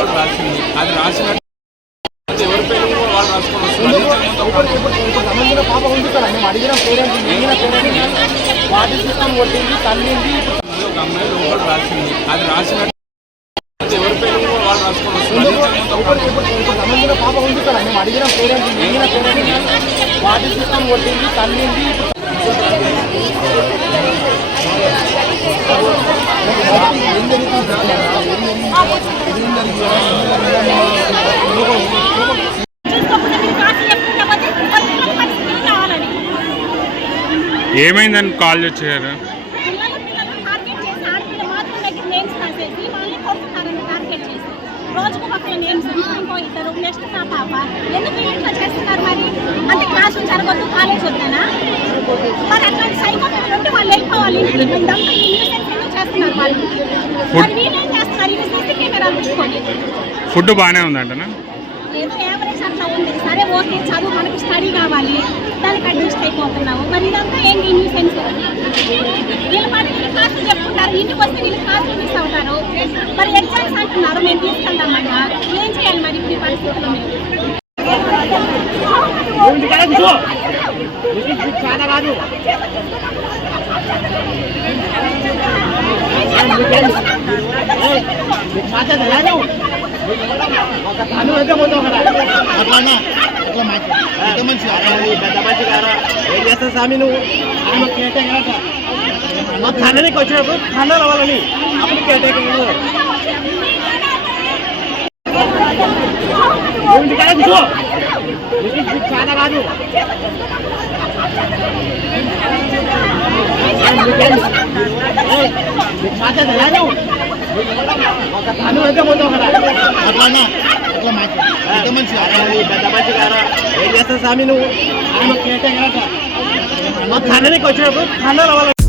లోపల రాసింది అది రాసినట్టు ఎవరి పేరు వాళ్ళు రాసుకొని పాప ఉంది కదా మేము అడిగిన పేరెంట్స్ వాటి తీసుకొని కొట్టింది తల్లింది ఒక అమ్మాయి లోపల రాసింది అది రాసినట్టు ఎవరి పేరు వాళ్ళు రాసుకొని పాప ఉంది కదా మేము అడిగిన పేరెంట్స్ వాటి తీసుకొని కొట్టింది తల్లింది ఏమైందని కాల్ చేశారు? రోజుకు ఒకరు నేమ్స్ ఇంకో ఇద్దరు నెక్స్ట్ నా పాప ఎందుకు ఇంట్లో చేస్తున్నారు మరి అంటే క్లాసులు జరగద్దు కాలేజ్ వద్దనా మరి అట్లాంటి సైకోలు ఉంటే వాళ్ళు వెళ్ళిపోవాలి ఇదంతా ఈ న్యూసెన్స్ ఎందుకు చేస్తున్నారు వాళ్ళు మరి వీళ్ళేం చేస్తున్నారు ఇది సీసీ కెమెరా పెట్టుకొని ఫుడ్ బాగానే ఉందంటనా? ఏదో యావరేజ్ అట్లా ఉంది సరే ఓకే చదువు మనకి స్టడీ కావాలి దానికి అడ్జస్ట్ అయిపోతున్నాము మరి ఇదంతా ఏంటి న్యూసెన్స్ వీళ్ళ పాటు వీళ్ళు క్లాసులు చెప్పుకుంటారు ఇంటికి వస్తే వీళ్ళు క్లాసులు మిస్ అవుతారు మరి ఎగ్జామ్స్ అంటున్నారు మేము తీసుకెళ్తామన్నా ఏం చేయాలి మరి ఇప్పుడు ఈ పరిస్థితుల్లో పెద్ద మంచి గారా ఏం చేస్తావు స్వామి నువ్వు ఆమె కేటేకర్ మా తండ్రికి వచ్చినప్పుడు తండ్రి అవ్వాలని అప్పుడు కేటేకర్ చాలా కాదు పెద్ద మంచి గారా ఏం చేస్తావు స్వామి నువ్వు ఆమె కేటేకర్ మా తండ్రికి వచ్చినప్పుడు తండ్రి అవ్వాలని